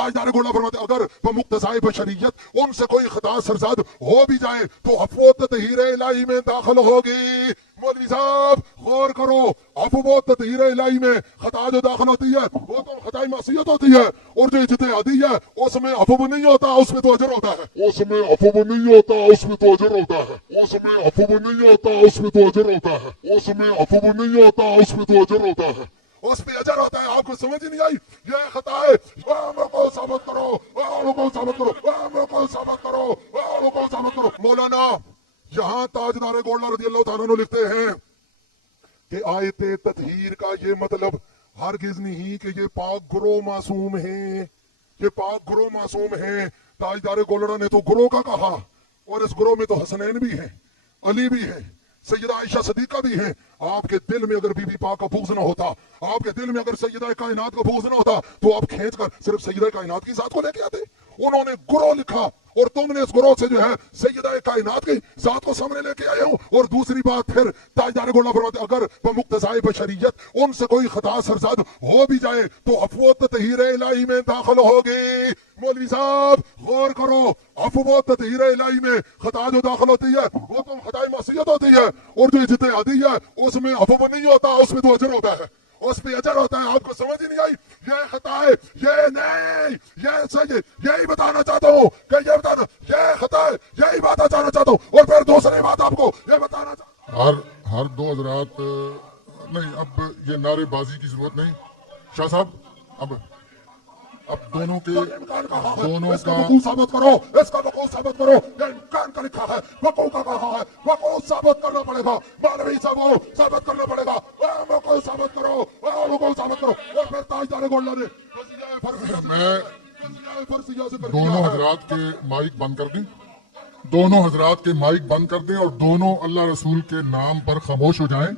تاجدار گولڑا فرماتے اگر بمقتضائے بشریت ان سے کوئی خطا سرزاد ہو بھی جائے تو عفو و تطہیر الہی میں داخل ہوگی۔ مولوی صاحب غور کرو، عفو و تطہیر الہی میں خطا جو داخل ہوتی ہے وہ تو خطائی معصیت ہوتی ہے، اور جو اجتہادی ہے اس میں عفو نہیں ہوتا، اس میں تو اجر ہوتا ہے، اس میں عفو نہیں ہوتا، اس میں تو اجر ہوتا ہے، اس میں عفو نہیں ہوتا، اس میں تو اجر ہوتا ہے، اس میں عفو نہیں ہوتا، اس میں تو اجر ہوتا ہے، اس پہ اجر ہوتا ہے۔ آپ کو سمجھ ہی نہیں آئی؟ یہ خطا ہے، میرے کو ثابت کرو، میرے کو ثابت کرو، میرے کو ثابت کرو، میرے کو ثابت کرو۔ مولانا یہاں تاجدار گولڑا رضی اللہ تعالیٰ عنہ لکھتے ہیں کہ آیت تطہیر کا یہ مطلب ہرگز نہیں کہ یہ پاک گروہ معصوم ہیں، یہ پاک گروہ معصوم ہیں۔ تاجدار گولڑا نے تو گروہ کا کہا، اور اس گروہ میں تو حسنین بھی ہیں، علی بھی ہیں، سیدہ عائشہ صدیقہ بھی ہیں۔ آپ کے دل میں اگر بی بی پاک کا بغض نہ ہوتا، آپ کے دل میں اگر سیدہ کائنات کا بغض نہ ہوتا تو آپ کھینچ کر صرف سیدہ کائنات کی ذات کو لے کے آتے۔ انہوں نے گروہ لکھا اور تم نے اس گروہ سے جو ہے سیدہ کائنات کی ذات کو سامنے لے کے آئے ہو۔ اور دوسری بات پھر تاجدار گولڑا فرماتے اگر بمقتضائے بشریت ان سے کوئی خطا سرزاد ہو بھی جائے تو عفو و تطہیر الہی میں داخل ہوگی۔ مولوی صاحب غور کرو، عفو و تطہیر الہی میں خطا جو داخل ہوتی ہے وہ تو خطائی معصیت ہوتی ہے، اور جو اجتہادی ہے اس میں عفو نہیں ہوتا، اس میں تو اجر ہوتا ہے، اس پہ اجر ہوتا ہے۔ آپ کو سمجھ ہی نہیں آئی؟ یہ خطا ہے، یہ نہیں، یہ صحیح، یہی بتانا چاہتا ہوں کہ یہ بتانا، یہ خطا ہے، یہی بات بتانا چاہتا ہوں۔ اور پھر دوسری بات آپ کو یہ بتانا چاہتا ہوں، ہر دو حضرات نہیں، اب یہ نعرے بازی کی ضرورت نہیں شاہ صاحب، اب دونوں کے دونوں کا وقوع ثابت کرو، اس کا وقوع ثابت کرو، یہ امکان کا لکھا ہے، وقوع کا کہا ہے، وقوع ثابت کرنا پڑے گا، مولوی صاحب ثابت کرنا پڑے گا، وقوع ثابت کرو، وقوع ثابت کرو۔ اور پھر تاجدار گولڑا نے میں دونوں حضرات کے مائک بند کر دیں، دونوں حضرات کے مائک بند کر دیں اور دونوں اللہ رسول کے نام پر خاموش ہو جائیں۔